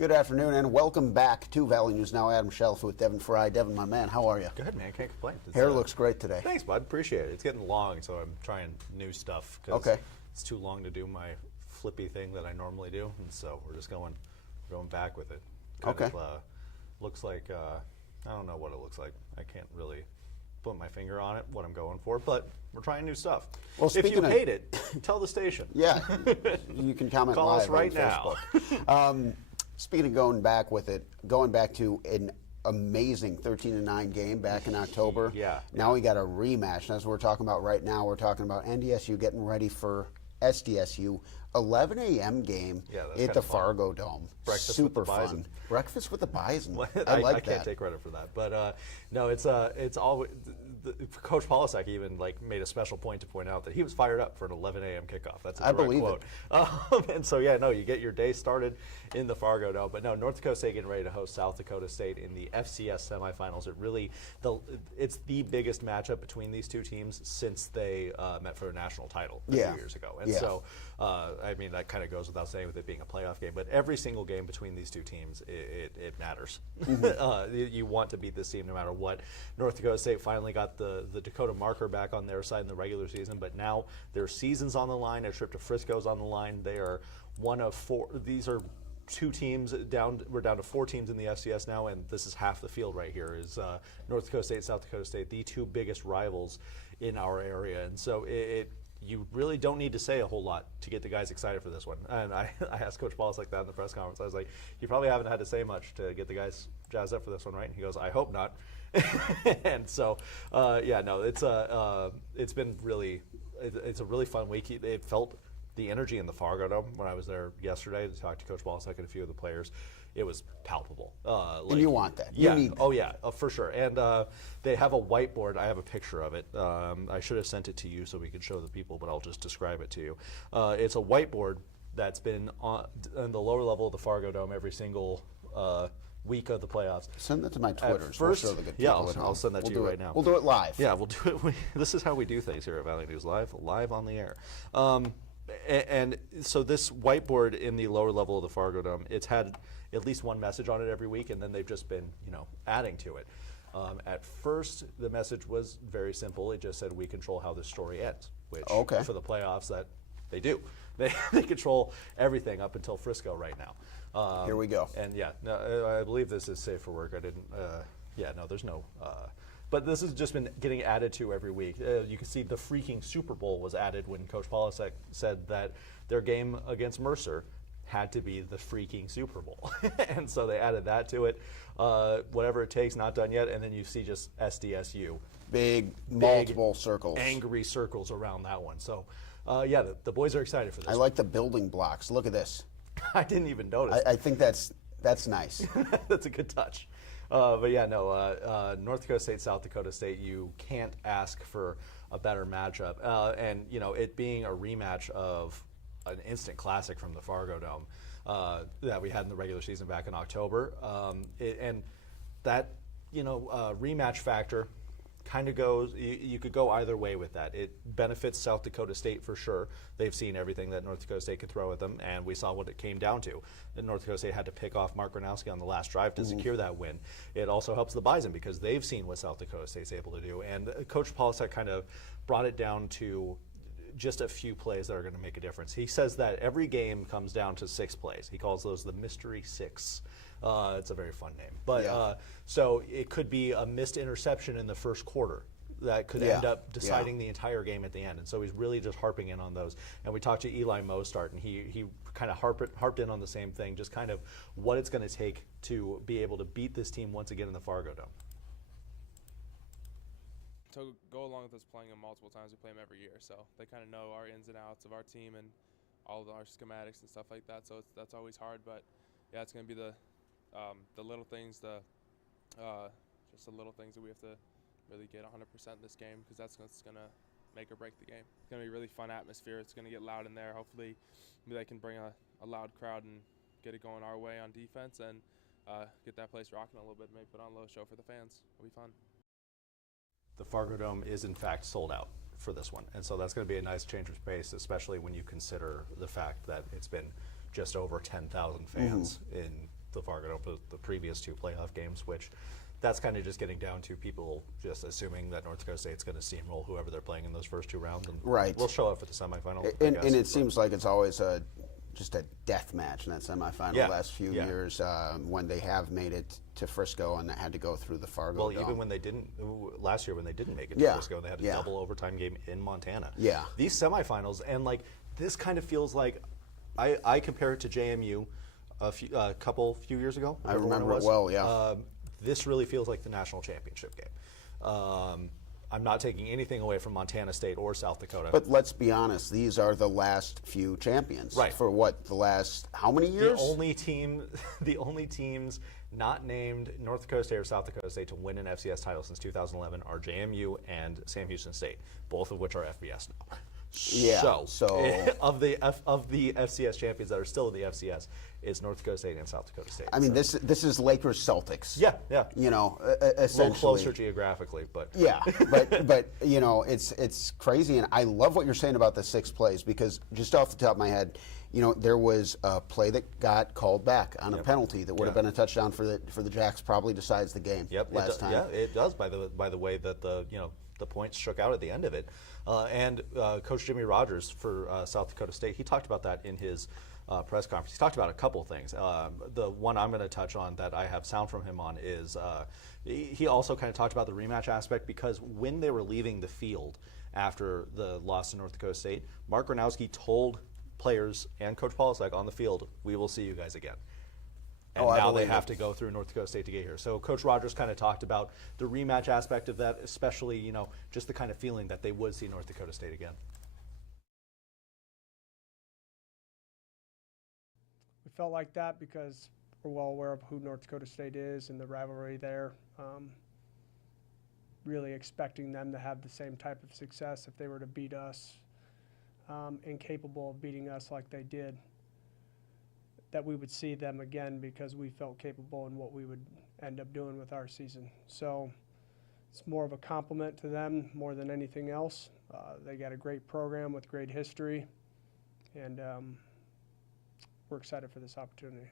Good afternoon and welcome back to Valley News Now. Adam Chalifoux with Devin Fry. Devin, my man, how are you? Good, man. Can't complain. Hair looks great today. Thanks, bud. Appreciate it. It's getting long, so I'm trying new stuff. It's too long to do my flippy thing that I normally do, and so we're just going back with it. Looks like, I don't know what it looks like. I can't really put my finger on it, what I'm going for, but we're trying new stuff. Well, if you hate it, tell the station. Yeah, you can comment Call live us right on Facebook. now. Speaking of going back with it, going back to an amazing 13-9 game back in October. Yeah. Now we got a rematch. That's what we're talking about right now. We're talking about NDSU getting ready for SDSU. 11 a.m. game at the Fargo Dome. Breakfast Super with the Bison. fun. Breakfast with the Bison. I like that. I can't take credit for that, but no, it's always. Coach Polisek even made a special point to point out that he was fired up for an 11 a.m. kickoff. That's a direct quote. And so you get your day started in the Fargo Dome. But no, North Dakota State getting ready to host South Dakota State in the FCS Semifinals. It's the biggest matchup between these two teams since they met for a national title a few years ago. And so, I mean, that kind of goes without saying with it being a playoff game. But every single game between these two teams, it matters. Mm-hmm. You want to beat this team no matter what. North Dakota State finally got the Dakota marker back on their side in the regular season, but now their season's on the line. A trip to Frisco's on the line. They are one of four. These are two teams down. We're down to four teams in the FCS now, and this is half the field right here. Is North Dakota State, South Dakota State, the two biggest rivals in our area, and so you really don't need to say a whole lot to get the guys excited for this one. And I asked Coach Paulus like that in the press conference. I was like, you probably haven't had to say much to get the guys jazzed up for this one, right? And he goes, I hope not. And so, it's been really, it's a really fun week. It felt the energy in the Fargo Dome when I was there yesterday to talk to Coach Paulus and a few of the players. It was palpable. And you want that. Yeah. You need that. Oh, yeah, for sure. And they have a whiteboard. I have a picture of it. I should have sent it to you so we could show the people, but I'll just describe it to you. It's a whiteboard that's been on the lower level of the Fargo Dome every single week of the playoffs. Send that to my Twitter. First, I'll send that to you right now. We'll do it live. Yeah, we'll do it. This is how we do things here at Valley News Live on the air. And so this whiteboard in the lower level of the Fargo Dome, it's had at least one message on it every week, and then they've just been, adding to it. At first, the message was very simple. It just said, we control how this story ends, which for the playoffs, that they do. They control everything up until Frisco right now. Here we go. And I believe this is safe for work. I didn't, there's no, but this has just been getting added to every week. You can see the freaking Super Bowl was added when Coach Polisek said that their game against Mercer had to be the freaking Super Bowl. And so they added that to it. Whatever it takes, not done yet. And then you see just SDSU. Big multiple circles. Angry circles around that one. So, the boys are excited for this. I like the building blocks. Look at this. I didn't even notice. I think that's nice. That's a good touch. North Dakota State, South Dakota State, you can't ask for a better matchup. And it being a rematch of an instant classic from the Fargo Dome that we had in the regular season back in October. And that, rematch factor kind of goes, you could go either way with that. It benefits South Dakota State for sure. They've seen everything that North Dakota State could throw at them, and we saw what it came down to. And North Dakota State had to pick off Mark Gronowski on the last drive to secure that win. It also helps the Bison because they've seen what South Dakota State's able to do. And Coach Polisek kind of brought it down to just a few plays that are going to make a difference. He says that every game comes down to 6 plays. He calls those the Mystery Six. It's a very fun name. But so it could be a missed interception in the first quarter that could end up deciding the entire game at the end. And so he's really just harping in on those. And we talked to Eli Mostart, and he kind of harped in on the same thing, just kind of what it's going to take to be able to beat this team once again in the Fargo Dome. To go along with us playing them multiple times, we play them every year, so they kind of know our ins and outs of our team and all of our schematics and stuff like that. So that's always hard, but it's going to be the little things, just the little things that we have to really get 100% in this game, because that's what's going to make or break the game. It's going to be a really fun atmosphere. It's going to get loud in there. Hopefully, they can bring a loud crowd and get it going our way on defense and get that place rocking a little bit. Maybe put on a little show for the fans. It'll be fun. The Fargo Dome is in fact sold out for this one, and so that's going to be a nice change of pace, especially when you consider the fact that it's been just over 10,000 fans in the Fargo for the previous 2 playoff games, which that's kind of just getting down to people just assuming that North Dakota State's going to steamroll whoever they're playing in those first 2 rounds, and we'll show up for the semifinal. And it seems like it's always just a death match in that semifinal last few years when they have made it to Frisco and had to go through the Fargo. Well, even when they didn't last year, when they didn't make it to Frisco, they had a double overtime game in Montana. Yeah, these semifinals, and like this kind of feels like I compare it to JMU a few years ago. I remember it well. Yeah. This really feels like the national championship game. I'm not taking anything away from Montana State or South Dakota. But let's be honest, these are the last few champions. Right. For what, the last how many years? The only teams not named North Dakota State or South Dakota State to win an FCS title since 2011 are JMU and Sam Houston State, both of which are FBS now. Yeah. So of the FCS champions that are still in the FCS, it's North Dakota State and South Dakota State. I mean, this is Lakers Celtics. Yeah. You know, essentially. A little closer geographically, but yeah, but you know, it's crazy, and I love what you're saying about the 6 plays because just off the top of my head, you know, there was a play that got called back on a penalty that would have been a touchdown for the Jacks. Probably decides the game. Last time. Yeah, it does by the way that the points shook out at the end of it. And Coach Jimmy Rogers for South Dakota State, he talked about that in his press conference. He talked about a couple things. The one I'm going to touch on that I have sound from him on is he also kind of talked about the rematch aspect because when they were leaving the field after the loss to North Dakota State, Mark Gronowski told players and Coach Polisek on the field, "We will see you guys again." And now they have to go through North Dakota State to get here. So Coach Rogers kind of talked about the rematch aspect of that, especially, you know, just the kind of feeling that they would see North Dakota State again. We felt like that because we're well aware of who North Dakota State is and the rivalry there. Really expecting them to have the same type of success if they were to beat us and capable of beating us like they did. That we would see them again because we felt capable in what we would end up doing with our season. So it's more of a compliment to them more than anything else. They got a great program with great history, and we're excited for this opportunity.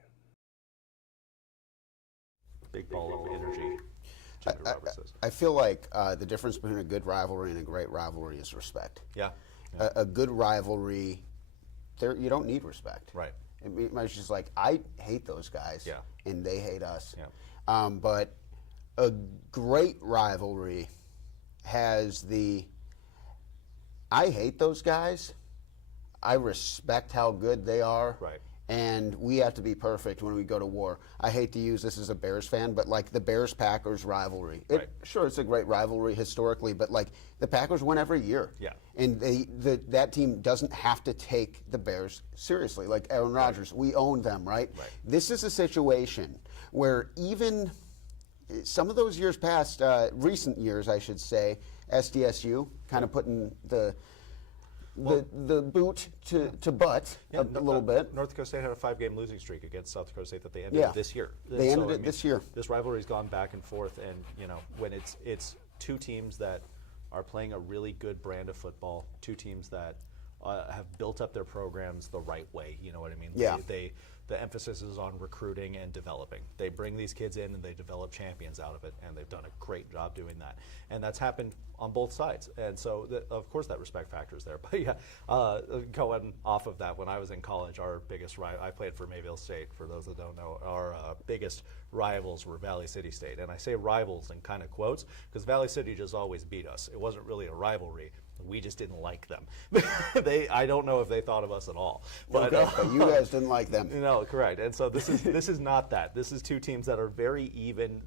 Big ball of energy. I feel like the difference between a good rivalry and a great rivalry is respect. Yeah. A good rivalry, you don't need respect. Right. It's just like, I hate those guys, and they hate us. Yeah. But a great rivalry has I hate those guys. I respect how good they are. Right. And we have to be perfect when we go to war. I hate to use this as a Bears fan, but like the Bears-Packers rivalry. Sure, it's a great rivalry historically, but like the Packers win every year. Yeah. And that team doesn't have to take the Bears seriously. Like Aaron Rodgers, we own them, right? This is a situation where even some of those years past, recent years, I should say, SDSU kind of putting the boot to butt a little bit. North Dakota State had a 5-game losing streak against South Dakota State that they ended this year. They ended it this year. This rivalry's gone back and forth, and you know, when it's 2 teams that are playing a really good brand of football, 2 teams that have built up their programs the right way. You know what I mean? Yeah. The emphasis is on recruiting and developing. They bring these kids in and they develop champions out of it, and they've done a great job doing that. And that's happened on both sides. And so, of course, that respect factor is there. But yeah, going off of that, when I was in college, our biggest rival, I played for Mayville State, for those that don't know, our biggest rivals were Valley City State. And I say rivals in kind of quotes because Valley City just always beat us. It wasn't really a rivalry. We just didn't like them. I don't know if they thought of us at all. But, but you guys didn't like them. No, correct. And so this is not that. This is 2 teams that are very even.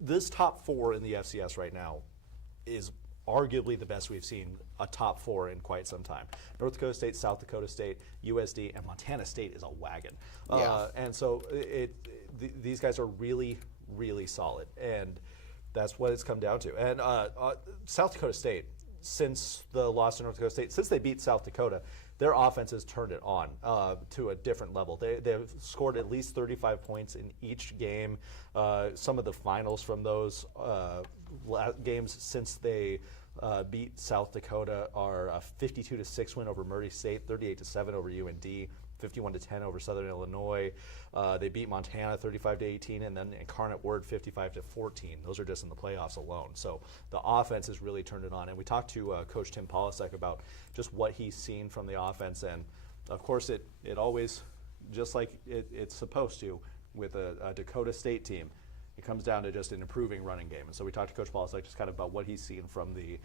This top 4 in the FCS right now is arguably the best we've seen a top 4 in quite some time. North Dakota State, South Dakota State, USD, and Montana State is a wagon. And so these guys are really, really solid. And that's what it's come down to. And South Dakota State, since the loss to North Dakota State, since they beat South Dakota, their offense has turned it on to a different level. They've scored at least 35 points in each game. Some of the finals from those games since they beat South Dakota are a 52-6 win over Murray State, 38-7 over UND, 51-10 over Southern Illinois. They beat Montana 35-18, and then Incarnate Word 55-14. Those are just in the playoffs alone. So the offense has really turned it on. And we talked to Coach Tim Polasek about just what he's seen from the offense. And of course, it always, just like it's supposed to with a Dakota State team, it comes down to just an improving running game. And so we talked to Coach Polasek just kind of about what he's seen from the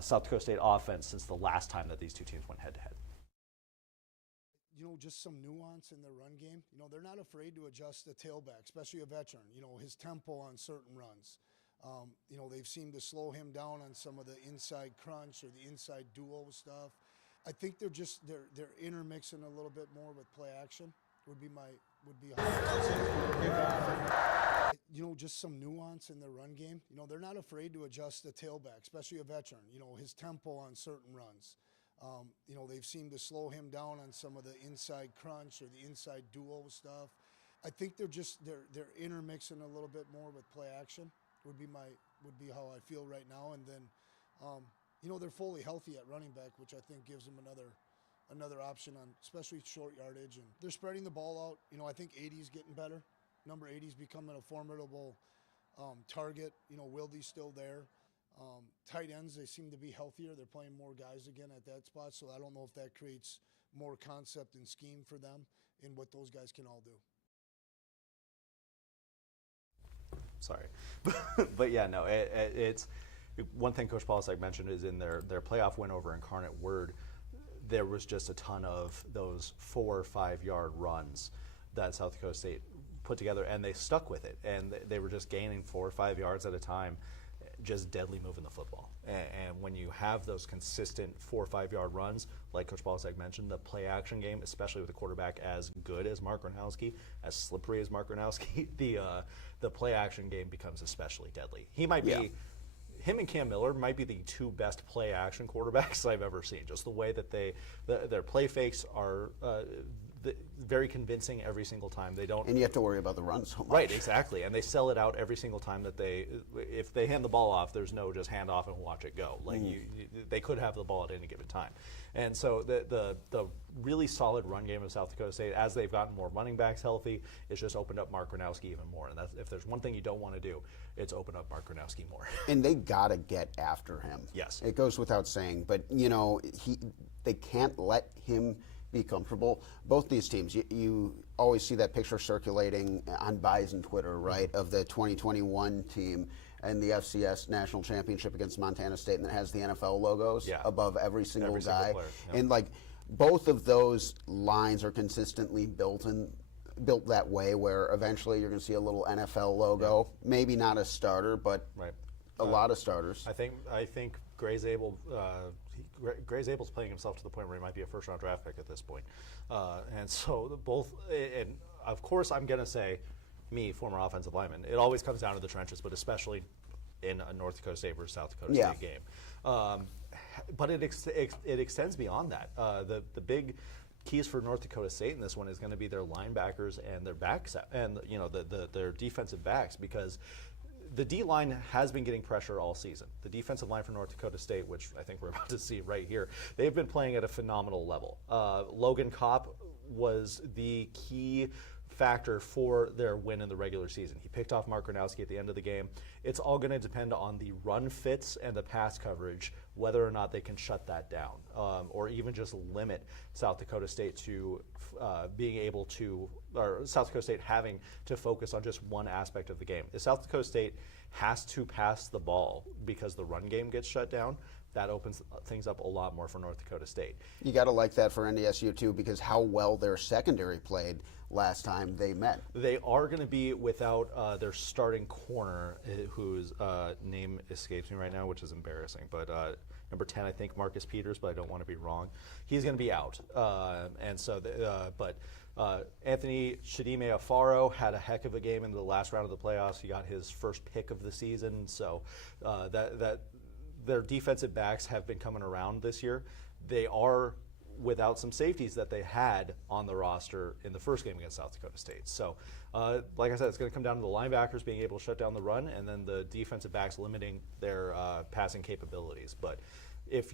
South Dakota State offense since the last time that these two teams went head-to-head. Just some nuance in their run game. They're not afraid to adjust the tailback, especially a veteran, his tempo on certain runs. They've seemed to slow him down on some of the inside crunch or the inside duo stuff. I think they're intermixing a little bit more with play action would be how just some nuance in their run game. They're not afraid to adjust the tailback, especially a veteran, his tempo on certain runs. They've seemed to slow him down on some of the inside crunch or the inside duo stuff. I think they're intermixing a little bit more with play action would be how I feel right now. And then, they're fully healthy at running back, which I think gives them another option on especially short yardage. And they're spreading the ball out. I think 80's getting better. Number 80's becoming a formidable target. Wildy's still there. Tight ends, they seem to be healthier. They're playing more guys again at that spot, so I don't know if that creates more concept and scheme for them in what those guys can all do. Sorry. But yeah, no, it's one thing Coach Polasek mentioned is in their playoff win over Incarnate Word, there was just a ton of those 4 or 5 yard runs that South Dakota State put together, and they stuck with it, and they were just gaining 4 or 5 yards at a time, just deadly moving the football. And when you have those consistent 4 or 5 yard runs, like Coach Polasek mentioned, the play action game, especially with a quarterback as good as Mark Gronowski, as slippery as Mark Gronowski, the play action game becomes especially deadly. He might be, him and Cam Miller might be the 2 best play action quarterbacks I've ever seen. Just the way that their play fakes are very convincing every single time. They don't, and you have to worry about the run so much. Right, exactly. And they sell it out every single time that if they hand the ball off, there's no just hand off and watch it go. Like they could have the ball at any given time. And so the really solid run game of South Dakota State, as they've gotten more running backs healthy, it's just opened up Mark Gronowski even more. And if there's one thing you don't want to do, it's open up Mark Gronowski more. And they got to get after him. Yes. It goes without saying. But, they can't let him be comfortable. Both these teams, you always see that picture circulating on Bison Twitter, right, of the 2021 team and the FCS National Championship against Montana State, and it has the NFL logos above every single guy. Player, and both of those lines are consistently built that way, where eventually you're going to see a little NFL logo, maybe not a starter, but a lot of starters. I think Gray's Abel's playing himself to the point where he might be a first-round draft pick at this point. And so and of course I'm going to say, me, former offensive lineman, it always comes down to the trenches, but especially in a North Dakota State versus South Dakota State game. But it extends beyond that. The big keys for North Dakota State in this one is going to be their linebackers and their backs, and their defensive backs, because the D-line has been getting pressure all season. The defensive line for North Dakota State, which I think we're about to see right here, they've been playing at a phenomenal level. Logan Kopp was the key factor for their win in the regular season. He picked off Mark Gronowski at the end of the game. It's all going to depend on the run fits and the pass coverage, whether or not they can shut that down, or even just limit South Dakota State to being able to, or South Dakota State having to focus on just one aspect of the game. If South Dakota State has to pass the ball because the run game gets shut down, that opens things up a lot more for North Dakota State. You got to like that for NDSU too, because how well their secondary played last time they met. They are going to be without their starting corner, whose name escapes me right now, which is embarrassing. But number 10, I think Marcus Peters, but I don't want to be wrong. He's going to be out, and so. Anthony Shadime Afaro had a heck of a game in the last round of the playoffs. He got his first pick of the season, so that their defensive backs have been coming around this year. They are without some safeties that they had on the roster in the first game against South Dakota State. So, like I said, it's going to come down to the linebackers being able to shut down the run, and then the defensive backs limiting their passing capabilities. But if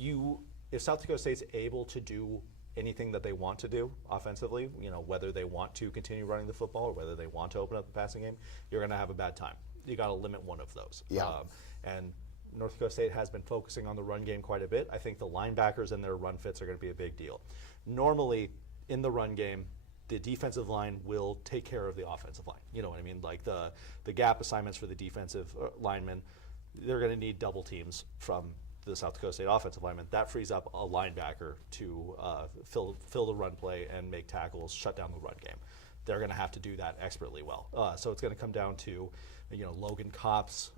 South Dakota State's able to do anything that they want to do offensively, whether they want to continue running the football or whether they want to open up the passing game, you're going to have a bad time. You got to limit one of those. Yeah. And North Dakota State has been focusing on the run game quite a bit. I think the linebackers and their run fits are going to be a big deal. Normally, in the run game, the defensive line will take care of the offensive line. You know what I mean? Like the gap assignments for the defensive linemen, they're going to need double teams from the South Dakota State offensive lineman. That frees up a linebacker to fill the run play and make tackles, shut down the run game. They're going to have to do that expertly well. So it's going to come down to, Logan Kopps,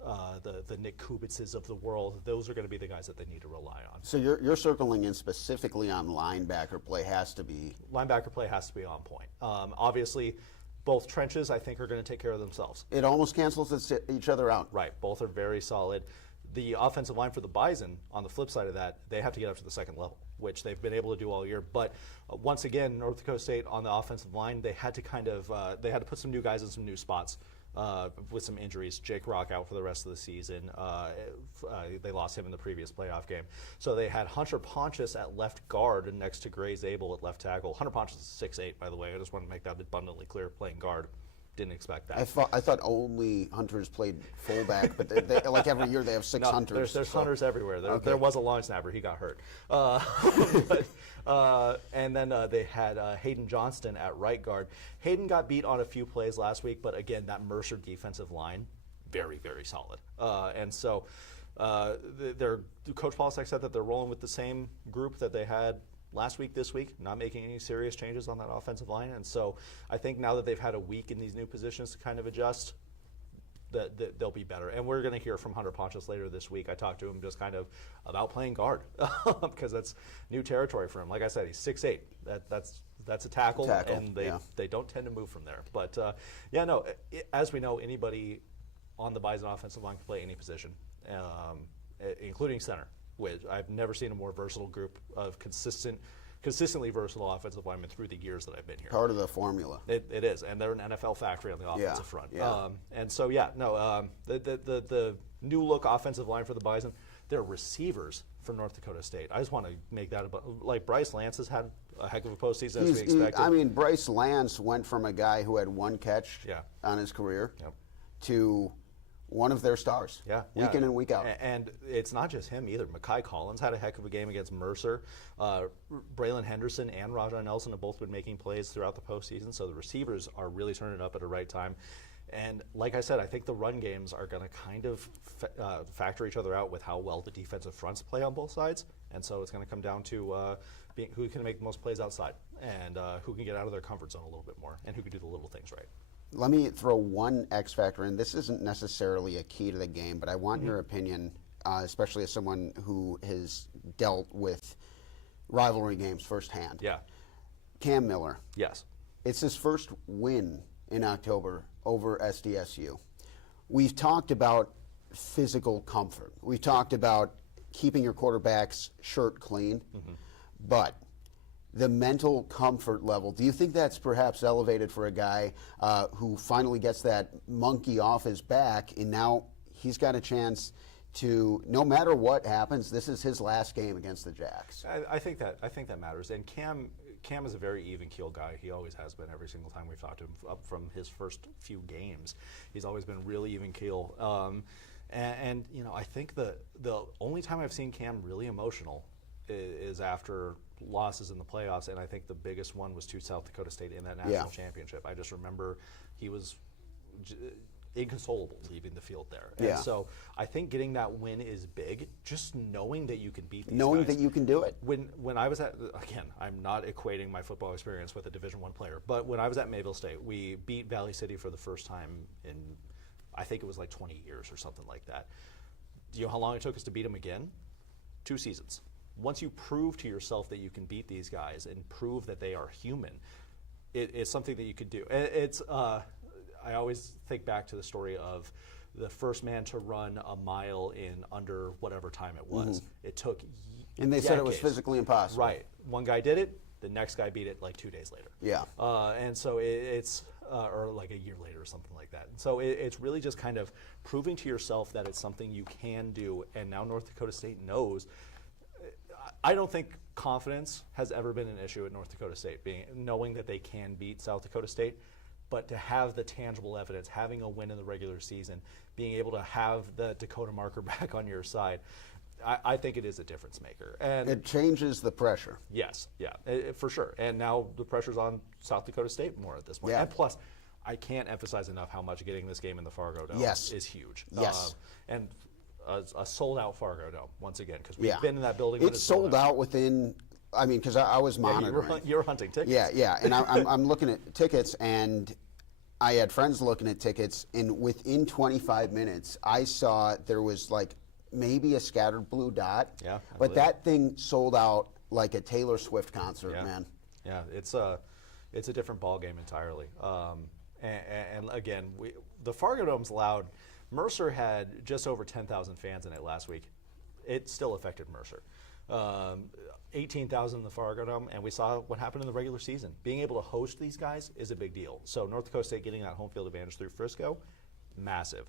the Nick Kubitzes of the world. Those are going to be the guys that they need to rely on. So you're circling in specifically on linebacker play has to be. Linebacker play has to be on point. Obviously, both trenches, I think, are going to take care of themselves. It almost cancels each other out. Right. Both are very solid. The offensive line for the Bison, on the flip side of that, they have to get up to the second level, which they've been able to do all year. But once again, North Dakota State on the offensive line, they had to they had to put some new guys in some new spots with some injuries. Jake Rock out for the rest of the season. They lost him in the previous playoff game. So they had Hunter Pontius at left guard and next to Gray Zabel at left tackle. Hunter Pontius is 6'8", by the way. I just want to make that abundantly clear, playing guard. Didn't expect that. I thought only Hunters played fullback, but they, like every year they have six Hunters. There's Hunters everywhere. There was a long snapper. He got hurt. And then they had Hayden Johnston at right guard. Hayden got beat on a few plays last week, but again, that Mercer defensive line, very, very solid. And so Coach Polisek said that they're rolling with the same group that they had last week, this week, not making any serious changes on that offensive line. And so I think now that they've had a week in these new positions to kind of adjust, that they'll be better. And we're going to hear from Hunter Pontius later this week. I talked to him just kind of about playing guard because that's new territory for him. Like I said, he's 6'8". That's a tackle, and they don't tend to move from there. But as we know, anybody on the Bison offensive line can play any position, including center. Which I've never seen a more versatile group of consistently versatile offensive linemen through the years that I've been here. Part of the formula. It is, and they're an NFL factory on the offensive front. Yeah. The new look offensive line for the Bison, they're receivers for North Dakota State. I just want to make that like Bryce Lance has had a heck of a postseason as we expected. Bryce Lance went from a guy who had one catch on his career to one of their stars, week in and week out. And it's not just him either. Makai Collins had a heck of a game against Mercer. Braylon Henderson and Rajah Nelson have both been making plays throughout the postseason, so the receivers are really turning up at the right time. And like I said, I think the run games are going to kind of factor each other out with how well the defensive fronts play on both sides. And so it's going to come down to who can make the most plays outside and who can get out of their comfort zone a little bit more and who can do the little things right. Let me throw one X factor in. This isn't necessarily a key to the game, but I want your opinion, especially as someone who has dealt with rivalry games firsthand. Yeah. Cam Miller. Yes. It's his first win in October over SDSU. We've talked about physical comfort. We've talked about keeping your quarterback's shirt clean, but the mental comfort level, do you think that's perhaps elevated for a guy who finally gets that monkey off his back and now he's got a chance to, no matter what happens, this is his last game against the Jacks? I think that matters. And Cam is a very even-keeled guy. He always has been every single time we've talked to him up from his first few games. He's always been really even-keeled. And I think the only time I've seen Cam really emotional is after losses in the playoffs, and I think the biggest one was to South Dakota State in that national championship. I just remember he was inconsolable leaving the field there. And so I think getting that win is big, just knowing that you can beat these knowing guys. That you can do it. When I was at, again, I'm not equating my football experience with a Division I player, but when I was at Mayville State, we beat Valley City for the first time in, I think it was like 20 years or something like that. Do you know how long it took us to beat them again? 2 seasons. Once you prove to yourself that you can beat these guys and prove that they are human, it's something that you could do. It's I always think back to the story of the first man to run a mile in under whatever time it was. It took and they said it was physically impossible. Right. One guy did it. The next guy beat it like 2 days later. Yeah. And so it's or like a year later or something like that. So it's really just kind of proving to yourself that it's something you can do. And now North Dakota State knows. I don't think confidence has ever been an issue at North Dakota State, knowing that they can beat South Dakota State. But to have the tangible evidence, having a win in the regular season, being able to have the Dakota marker back on your side, I think it is a difference maker. And it changes the pressure. Yes, yeah, for sure. And now the pressure's on South Dakota State more at this point. Yeah. And plus, I can't emphasize enough how much getting this game in the Fargo Dome is huge. Yes. And a sold-out Fargo Dome, once again, because we've been in that building. It's sold out within, I mean, because I was monitoring. You were hunting tickets. Yeah. And I'm looking at tickets, and I had friends looking at tickets, and within 25 minutes, I saw there was like maybe a scattered blue dot. Yeah. But that thing sold out like a Taylor Swift concert, man. Yeah, it's a different ball game entirely. And again, the Fargo Dome's loud. Mercer had just over 10,000 fans in it last week. It still affected Mercer. 18,000 in the Fargo Dome, and we saw what happened in the regular season. Being able to host these guys is a big deal. So North Dakota State getting that home field advantage through Frisco, massive.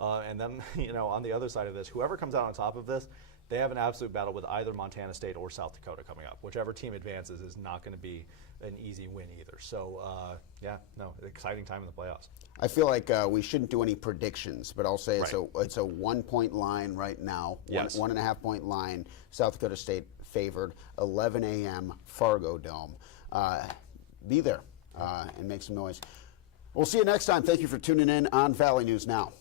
And then, on the other side of this, whoever comes out on top of this, they have an absolute battle with either Montana State or South Dakota coming up. Whichever team advances is not going to be an easy win either. So, exciting time in the playoffs. I feel like we shouldn't do any predictions, but I'll say it's a 1 point line right now, Yes. 1.5 point line. South Dakota State favored, 11 a.m. Fargo Dome. Be there and make some noise. We'll see you next time. Thank you for tuning in on Valley News Now.